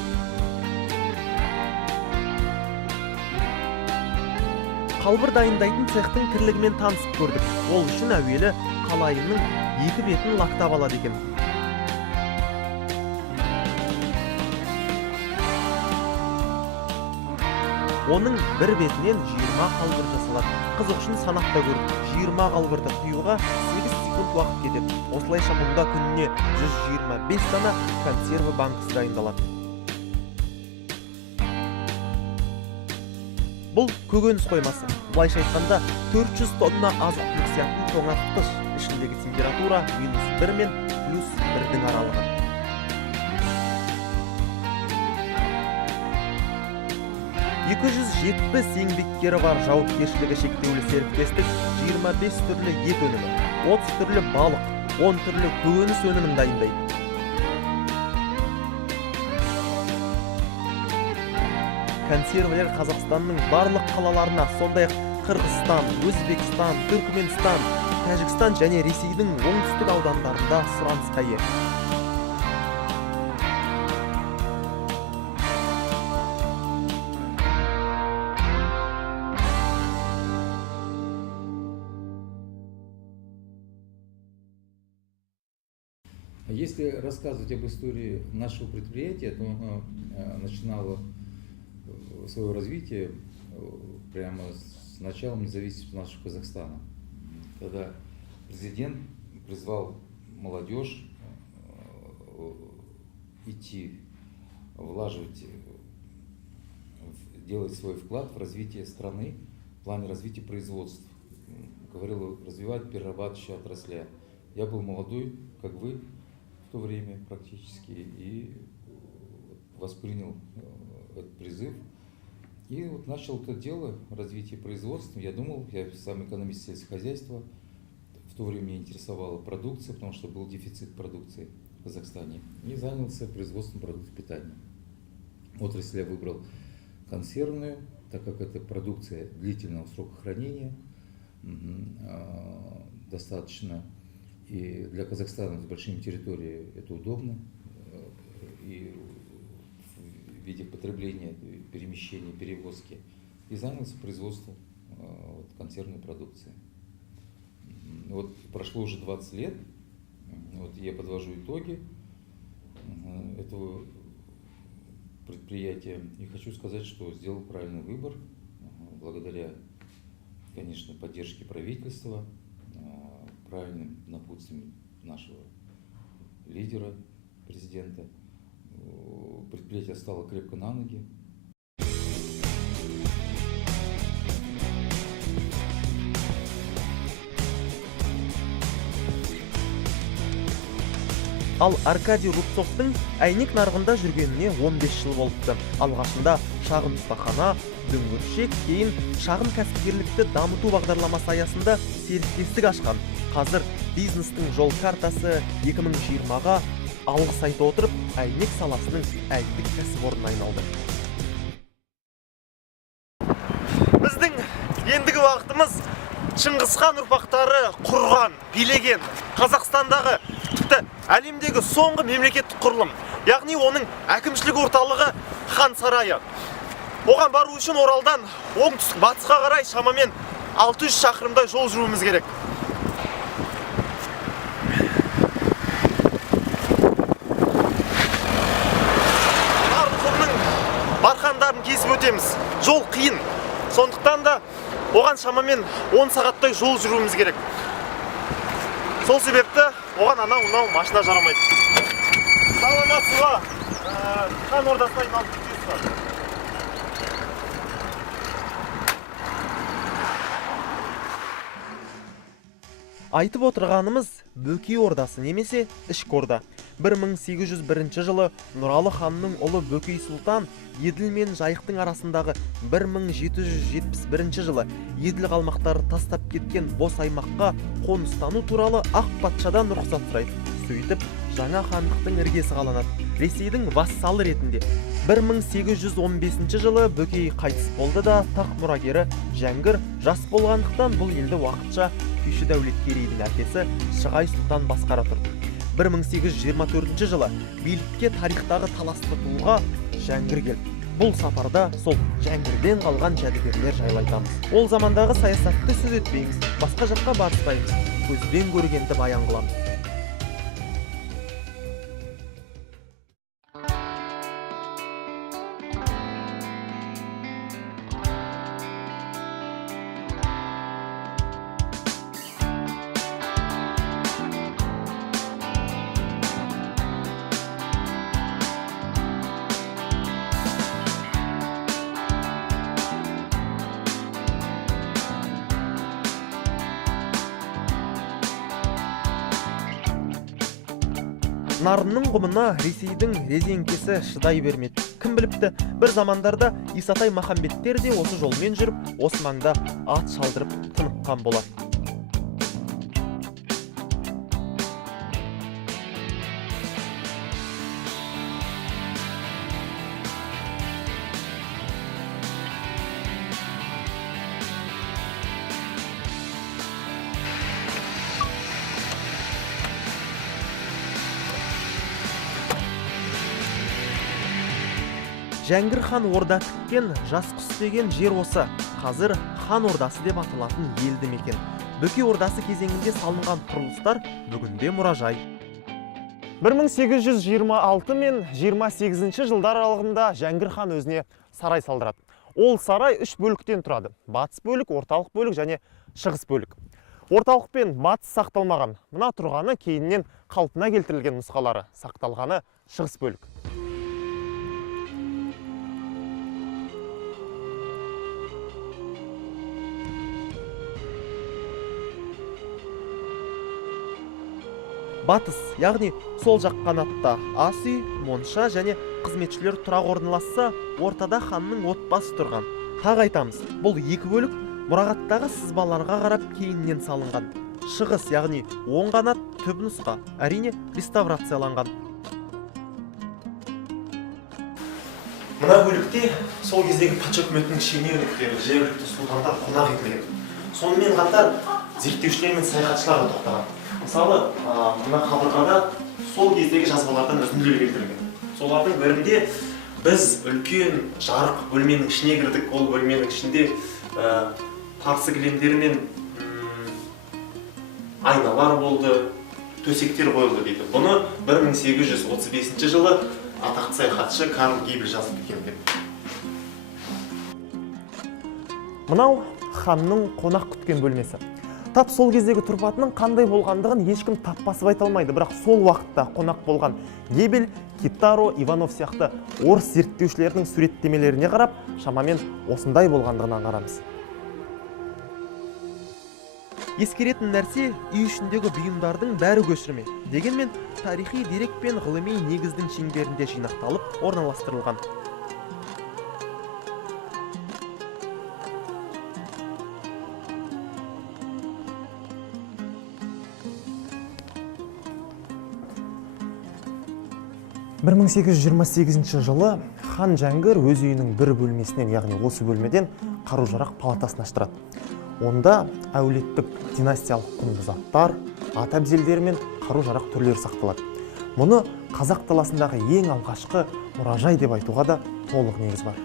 Қалбыр дайындайтын цехтың тірлігімен танысып көрдік. Ол үшін әуелі қалайының 2 бетін лақтап алады екен. Оның бір бетінен 20 қалбыр жасалады. Қызық үшін санақта көрдік. 20 қалбырды құюға 8 секунд уақыт кетеді. Осылайша мұнда күніне 125 дана консерві банкасы дайындалады. Бұл көкөніс қоймасы. Былайша айтқанда 400 тонна азық-түлік сиятын тоңазытқыш. Ішіндегі температура -1 мен +1-дің аралығы. еңбеккері бар жауапкершілігі шектеулі серіктестік 25 түрлі ет өнімі, 30 түрлі балық, 10 түрлі көкөніс өнімін дайындайды. Консервілер Қазақстанның барлық қалаларына, сондай-ақ Қырғызстан, Өзбекстан, Түркменстан, Тәжікстан және Ресейдің оңтүстік аудандарында сұранысқа ие. Если рассказывать об истории нашего предприятия, то оно начинало свое развитие прямо с началом независимости нашего Казахстана, когда президент призвал молодежь идти, влаживать, делать свой вклад в развитие страны в плане развития производства. Говорил развивать перерабатывающие отрасли. Я был молодой, как вы, в то время практически, и воспринял этот призыв. И вот начал это дело, развитие производства. Я думал, я сам экономист сельского хозяйства, в то время меня интересовала продукция, потому что был дефицит продукции в Казахстане. И занялся производством продуктов питания. Отрасль я выбрал консервную, так как это продукция длительного срока хранения, достаточно. И для Казахстана с большими территориями это удобно. И в виде потребления, перемещения, перевозки. И занялся производством консервной продукции. Вот прошло уже 20 лет. Вот я подвожу итоги этого предприятия. И хочу сказать, что сделал правильный выбор. Благодаря, конечно, поддержке правительства, правильным напутствием нашего лидера, президента. Предприятие стало крепко на ноги. Ал Аркадий Рубцовтың әйнек нарығында жүргеніне 15 жыл болыпты. Алғашында шағын ұстахана, дөңгіршек, кейін шағын кәсіпкерлікті дамыту бағдарламасы аясында серіктестік ашқан. Қазір бизнестің жол картасы 2020-ға алғыс айта отырып, әйнек саласының әлемдік кәсіпорнына айналды. Біздің ендігі уақытымыз Шыңғысхан ұрпақтары құрған, билеген Қазақстандағы, тіпті әлемдегі соңғы мемлекеттік құрылым, яғни оның әкімшілік орталығы Хан сарайы. Оған бару үшін Оралдан оңтүстік батысқа қарай шамамен 600 шақырымдай жол жүруіміз керек. Бархандарын кесіп өтеміз. Жол қиын. Сондықтан да оған шамамен 10 сағаттай жол жүруіміз керек. Сол себепті оған анау машина жарамайды. Саламатсыз ба? Хан ордасына айналып кетесіз ба? Айтып отырғанымыз Бөкей ордасы немесе Ішкі орда. 1801 жылы Нұралы ханның ұлы Бөкей сұлтан Еділ мен Жайықтың арасындағы 1771 жылы Еділ қалмақтары тастап кеткен бос аймаққа қоныстану туралы ақ патшадан рұқсат сұрайды. Сөйтіп, жаңа хандықтың іргесі қаланады. Ресейдің вассалы ретінде 1815 жылы Бөкей қайтыс болды да тақ мұрагері Жәңгір жас болғандықтан бұл елді уақытша Күйші Дәулет Керейдің әкесі Шығай сұлтан басқара тұрды. 1824 жылы билікке тарихтағы таласты тұлға Жәңгір келді. Бұл сапарда сол Жәңгірден қалған жәдігерлер жайлы айтамыз. Ол замандағы саясатты сөз етпейміз, басқа жаққа барыспаймыз, көзбен көргенді баян қыламыз. Нарынның құмына Ресейдің резеңкесі шыдай бермеді. Кім біліпті, бір замандарда Исатай Махамбеттер де осы жолмен жүріп, осы маңда ат шалдырып тыныққан болар. Жәңгір хан орда тіккен жас құс деген жер осы. Қазір хан ордасы деп аталатын елді мекен. Бөкей ордасы кезеңінде салынған құрылыстар бүгінде мұражай. 1826 мен 28 жылдар аралығында Жәңгір хан өзіне сарай салдырады. Ол сарай 3 бөліктен тұрады. Батыс бөлік, орталық бөлік және шығыс бөлік. Орталық пен батыс сақталмаған. Мына тұрғаны кейіннен қалпына келтірілген нұсқалары сақталғаны шығыс бөлік. Батыс, яғни сол жақ қанатта ас үй, монша және қызметшілер тұрақ орналасса, ортада ханның отбасы тұрған. Тағы айтамыз, бұл екі бөлік мұрағаттағы сызбаларға қарап кейіннен салынған. Шығыс, яғни оң қанат түп нұсқа, әрине реставрацияланған. Мына бөлікте сол кездегі патша үкіметінің шенеуніктері, жергілікті сұлтандар қонақ етілген. Сонымен қатар зерттеушілер мен саяхатшылар да тоқтаған. Мысалы, мына қабырғада сол кездегі жазбалардан үзінділер келтірілген. Солардың бірінде біз үлкен жарық бөлменің ішіне кірдік. Ол бөлменің ішінде парсы кілемдері мен айналар болды, төсектер қойылды дейді. Бұны 1835 жылы атақты саяхатшы Карл Гейбл жазып кеткен деп. Мынау ханның қонақ күткен бөлмесі. Тап сол кездегі тұрпатының қандай болғандығын ешкім тап басып айта алмайды, бірақ сол уақытта қонақ болған Гебель, Китаро, Иванов сияқты орыс зерттеушілердің суреттемелеріне қарап, шамамен осындай болғандығын аңғарамыз. Ескеретін нәрсе, үй ішіндегі бұйымдардың бәрі көшірме. Дегенмен, тарихи дерек пен ғылыми негіздің шеңберінде жинақталып, орналастырылған. Бір 1828 жылы хан Жәңгір өз үйінің бір бөлмесінен, яғни осы бөлмеден қару-жарақ палатасын аштырады. Онда әулеттік династиялық құнды заттар, ат әбзелдері мен қару-жарақ түрлері сақталады. Мұны қазақ даласындағы ең алғашқы мұражай деп айтуға да толық негіз бар.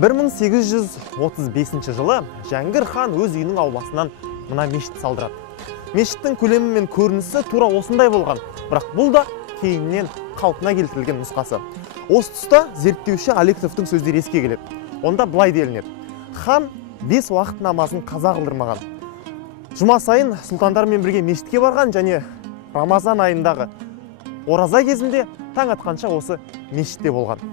Бір 1835 жылы Жәңгір хан өз үйінің ауласынан мына мешіт салдырады. Мешіттің көлемі мен көрінісі тура осындай болған, бірақ бұл да кейіннен қалпына келтірілген нұсқасы. Осы тұста зерттеуші Алексовтың сөздері еске келеді. Онда былай делінеді: хан 5 уақыт намазын қаза қылдырмаған. Жұма сайын сұлтандармен бірге мешітке барған және Рамазан айындағы ораза кезінде таң атқанша осы мешітте болған.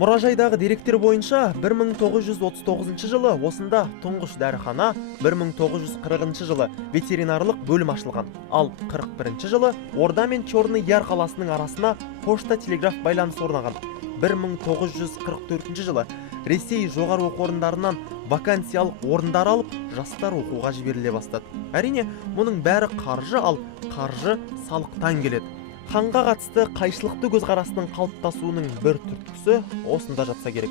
Мұражайдағы деректер бойынша 1939 жылы осында тұңғыш дәріхана, 1940 жылы ветеринарлық бөлім ашылған. Ал 41 жылы Орда мен Черный Яр қаласының арасына пошта телеграф байланыс орнаған. 1944 жылы Ресей жоғары оқу орындарынан вакансиялық орындар алып, жастар оқуға жіберіле бастады. Әрине, мұның бәрі қаржы, ал қаржы салықтан келеді. Ханға қатысты қайшылықты көзқарастың қалыптасуының бір түрткісі осында жатса керек.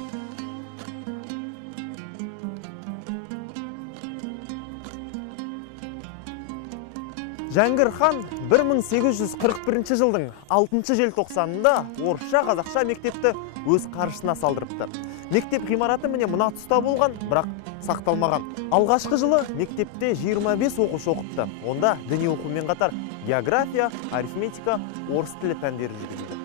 Жәңгір хан 1841 жылдың 6 желтоқсанында орысша қазақша мектепті өз қаржысына салдырыпты. Мектеп ғимараты міне мына тұста болған, бірақ сақталмаған. Алғашқы жылы мектепте 25 оқушы оқыпты. Онда діни оқумен қатар география, арифметика, орыс тілі пәндері жүргізілді.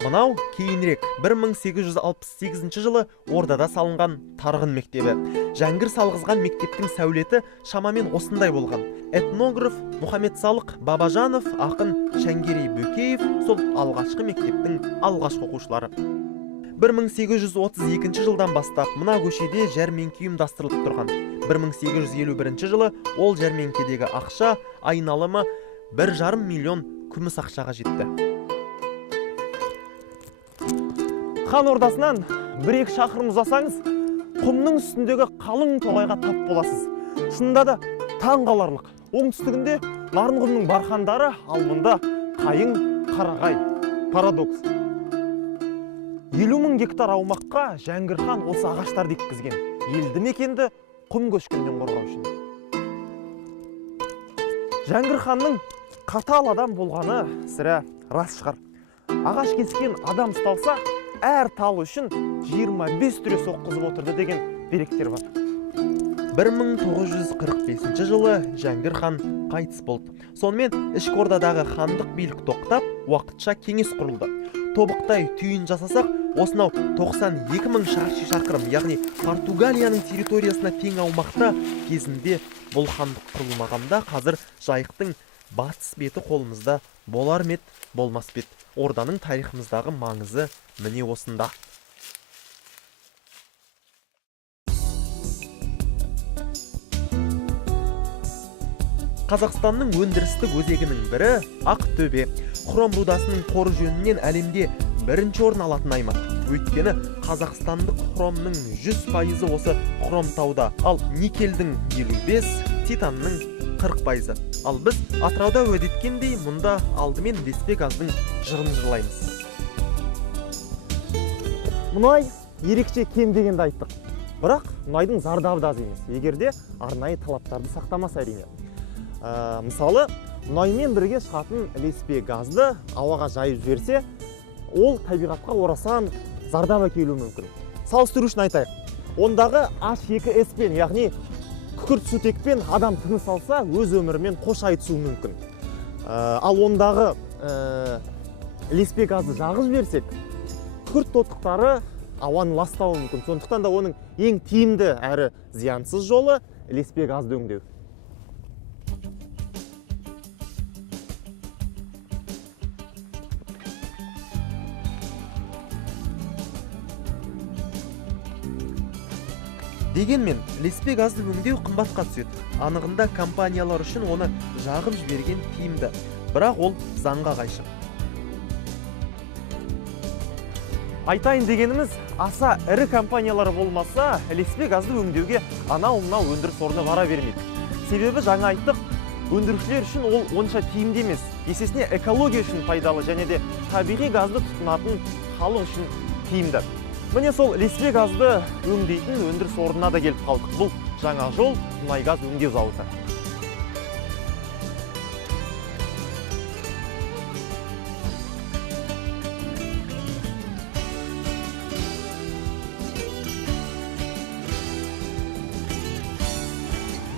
Мынау кейінірек 1868 жылы Ордада салынған Тарғын мектебі. Жәңгір салғызған мектептің сәулеті шамамен осындай болған. Этнограф Мұхамед Салық Бабажанов, ақын Шәңгерей Бөкеев сол алғашқы мектептің алғашқы оқушылары. 1832 жылдан бастап мына көшеде жәрмеңке ұйымдастырылып тұрған. 1851 жылы ол жәрмеңкедегі ақша айналымы 1,5 миллион күміс ақшаға жетті. Хан ордасынан 1-2 шақырым ұзасаңыз, құмның үстіндегі қалың тоғайға тап боласыз. Шынында да таң қаларлық. Оңтүстігінде Нарынғұмның бархандары, ал мұнда қайың, қарағай. Парадокс. 50.000 гектар аумаққа Жәңгір хан осы ағаштарды еккізген. Елді мекенді құм көшкіннен қорғау үшін. Жәңгір ханның қатал адам болғаны сірә рас шығар. Ағаш кескен адам ұсталса, әр тал үшін 25 түре соққызып отырды деген деректер бар. 1945 жылы Жәңгір хан қайтыс болды. Сонымен Ішкі Ордадағы хандық билік тоқтап, уақытша кеңес құрылды. Тобықтай түйін жасасақ, осынау 92.000 шаршы шақырым, яғни Португалияның территориясына тең аумақта кезінде бұл хандық құрылмағанда, қазір Жайықтың батыс беті қолымызда болар мет, болмас бет. Орданың тарихымыздағы маңызы міне осында. Қазақстанның өндірістік өзегінің бірі Ақтөбе. Хром рудасының қоры жөнінен әлемде бірінші орын алатын аймақ. Өйткені қазақстандық хромның 100% осы хромтауда, ал никельдің 55, титанның 40%. Ал біз Атырауда өдеткендей мұнда алдымен ілеспе газдың жырын жырлаймыз. Мұнай ерекше кен дегенді айттық. Бірақ мұнайдың зардабы да аз емес. Егерде арнайы талаптарды сақтамаса әрине. Мысалы, мұнаймен бірге шығатын ілеспе газды ауаға жайып жіберсе, ол табиғатқа орасан зардап әкелуі мүмкін. Салыстыру үшін айтайық. Ондағы H2S пен, яғни күкірт сутекпен адам тыныс алса, өз өмірімен қош айтысуы мүмкін. Ал ондағы ілеспе газды жағып жіберсек, күкірт тотықтары ауаны ластауы мүмкін. Сондықтан да оның ең тиімді әрі зиянсыз жолы ілеспе газды өңдеу. Дегенмен, ілеспе газды өңдеу қымбатқа түседі. Анығында компаниялар үшін оны жағып жіберген тиімді, бірақ ол заңға қайшы. Айтайын дегеніміз, аса ірі компаниялары болмаса, ілеспе газды өңдеуге анау-мынау өндіріс орны бара бермейді. Себебі жаңа айттық, өндірушілер үшін ол онша тиімді емес. Есесіне экология үшін пайдалы және де табиғи газды тұтынатын халық үшін тиімді. Міне сол ілеспе газды өңдейтін өндіріс орнына да келіп қалдық. Бұл жаңа жол мұнай газ өңдеу зауыты.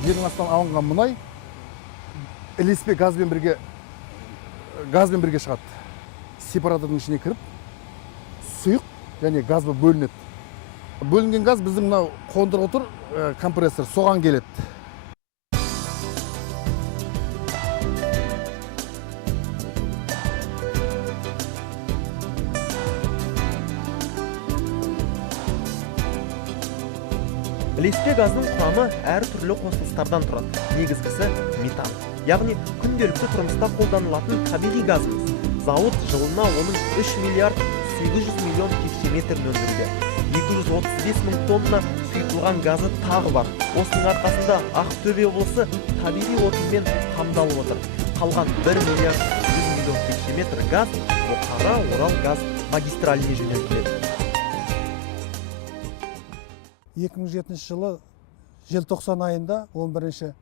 Жердің астынан алынған мұнай ілеспе газбен бірге шығады. Сепаратордың ішіне кіріп, сұйық және газбы бөлінеді. бөлінген газ біздің мынау қондырғы тұр, компрессор, соған келеді. Ілеспе газдың құрамы әр түрлі қосылыстардан тұрады. Негізгісі метан. Яғни күнделікті тұрмыста қолданылатын табиғи газымыз. Зауыт жылына оның 3 миллиард 800 миллион текшеметрін өндіруде. 235 мың тонна сұйытылған газы тағы бар. Осының арқасында Ақтөбе облысы табиғи отынмен қамдалып отыр. Қалған 1 миллиард 100 миллион текшеметр газ Бұқара Орал газ магистраліне жөнелтіледі. 2007 жылы желтоқсан айында 11-ші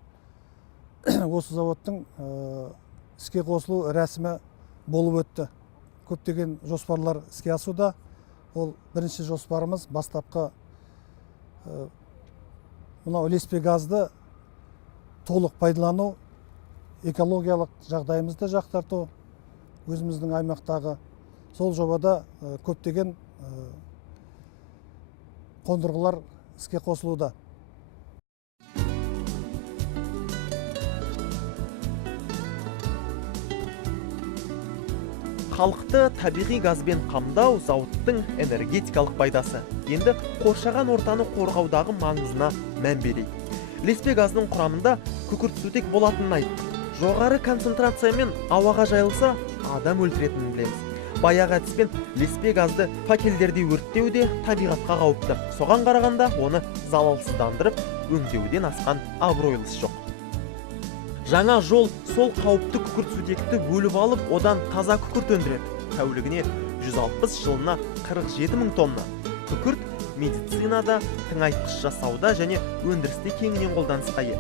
осы заводтың іске қосылу рәсімі болып өтті. Көптеген жоспарлар іске асуда. Ол бірінші жоспарымыз бастапқы мынау ілеспе газды толық пайдалану, экологиялық жағдайымызды жақсарту, өзіміздің аймақтағы сол жобада көптеген қондырғылар іске қосылуда. Халықты табиғи газбен қамдау зауыттың энергетикалық пайдасы. Енді қоршаған ортаны қорғаудағы маңызына мән берейік. Ілеспе газдың құрамында күкіртсутек болатынын айтты. Жоғары концентрациямен ауаға жайылса, адам өлтіретінін білеміз. Баяғы әдіспен ілеспе газды пакелдерде өрттеу де табиғатқа қауіпті. Соған қарағанда оны залалсыздандырып, өңдеуден асқан абыройлысы жоқ. Жаңа жол сол қауіпті күкіртсутекті бөліп алып, одан таза күкірт өндіреді. Тәулігіне 160, жылына 47 мың тонна. Күкірт медицинада, тыңайтқыш жасауда және өндірісте кеңінен қолданысқа ие.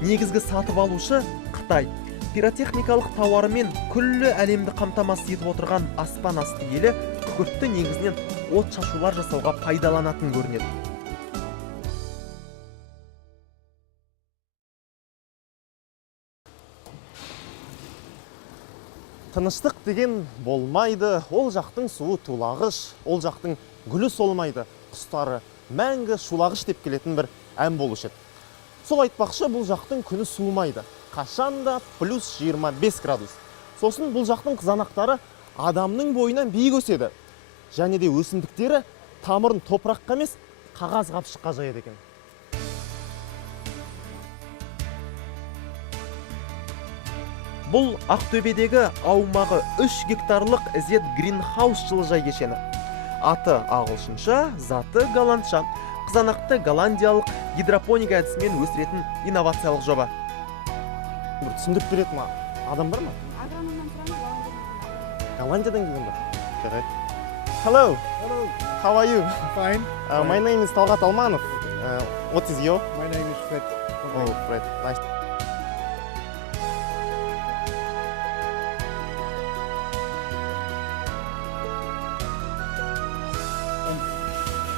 Негізгі сатып алушы Қытай. Пиротехникалық тауарымен күллі әлемді қамтамасыз етіп отырған аспан асты елі күкіртті негізінен от шашулар жасауға пайдаланатын көрінеді. Тыныштық деген болмайды, ол жақтың суы тулағыш, ол жақтың гүлі солмайды, құстары мәңгі шулағыш деп келетін бір ән болушы еді. Сол айтпақшы, бұл жақтың күні суымайды. Қашанда плюс 25 градус. Сосын бұл жақтың қызанақтары адамның бойынан биік өседі. Және де өсімдіктері тамырын топыраққа емес, қағаз қапшыққа жаяды екен. Бұл Ақтөбедегі аумағы 3 гектарлық Z Greenhouse жылыжай кешені. Аты ағылшынша, заты голландша. Қызанақты голландиялық гидропоника әдісімен өсіретін инновациялық жоба. Бір түсіндіріп береді ма? Адам бар ма? Голландиядан келген бір. Жарайды. Hello. Hello. How are you? Fine. My name is Talgat Almanov. What is your? My name is Fred. Oh, Fred. Nice.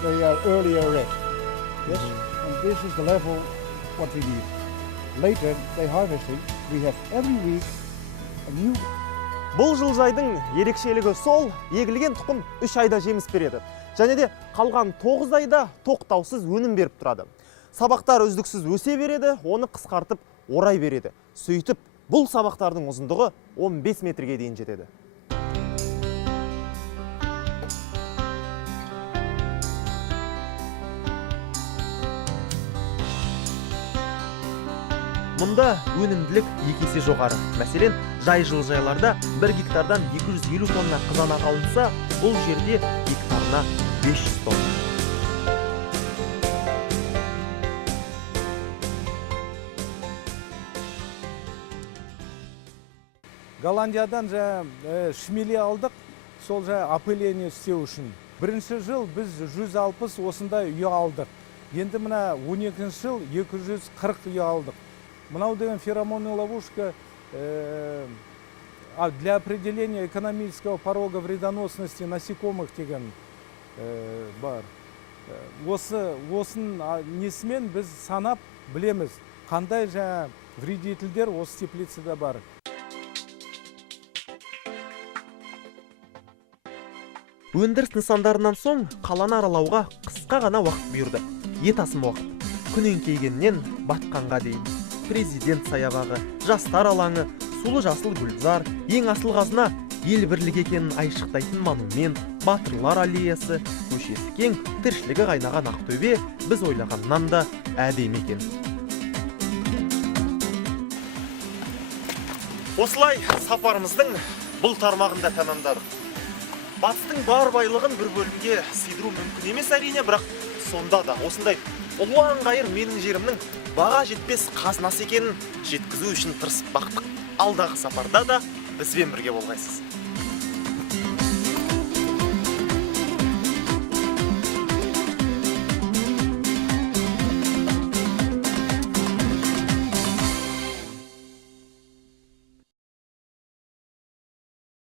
They are earlier red. Yes. And this is the level what we need. Later they harvesting. We have every week a new. Бұл жылыжайдың ерекшелігі сол, егілген тұқым 3 айда жеміс береді. Және де қалған 9 айда тоқтаусыз өнім беріп тұрады. Сабақтар үздіксіз өсе береді, оны қысқартып орай береді. Сөйтіп, бұл сабақтардың ұзындығы 15 метрге дейін жетеді. Мұнда өнімділік 2 есе жоғары. Мәселен, жай жылыжайларда 1 гектардан 250 тонна қызанақ алынса, бұл жерде гектарына 500 тонна. Голландиядан шмели алдық, сол опыление істеу үшін. Бірінші жыл біз 160 осындай үй алдық. Енді мына 12-ші жыл 240 үй алдық. Мынау деген феромонная ловушка для определения экономического порога вредоносности насекомых деген бар. Осын несімен біз санап білеміз, қандай вредителдер осы теплицада бар. Өндіріс нысандарынан соң қаланы аралауға қысқа ғана уақыт бұйырды. Етасым уақыт. Күн еңкейгеннен батқанға дейін. Президент саябағы, жастар алаңы, сулы жасыл гүлзар, ең асыл қазына ел бірлігі екенін айшықтайтын монумент, батырлар аллеясы, көшесі кең, тіршілігі қайнаған Ақтөбе біз ойлағаннан да әдемі екен. Осылай сапарымыздың бұл тармағында тәмамдадық. Батыстың бар байлығын бір бөлімге сыйдыру мүмкін емес әрине, бірақ сонда да осындай ұлуан ғайыр менің жерімнің баға жетпес қазынасы екенін жеткізу үшін тырысып бақтық. Алдағы сапарда да бізбен бірге болғайсыз.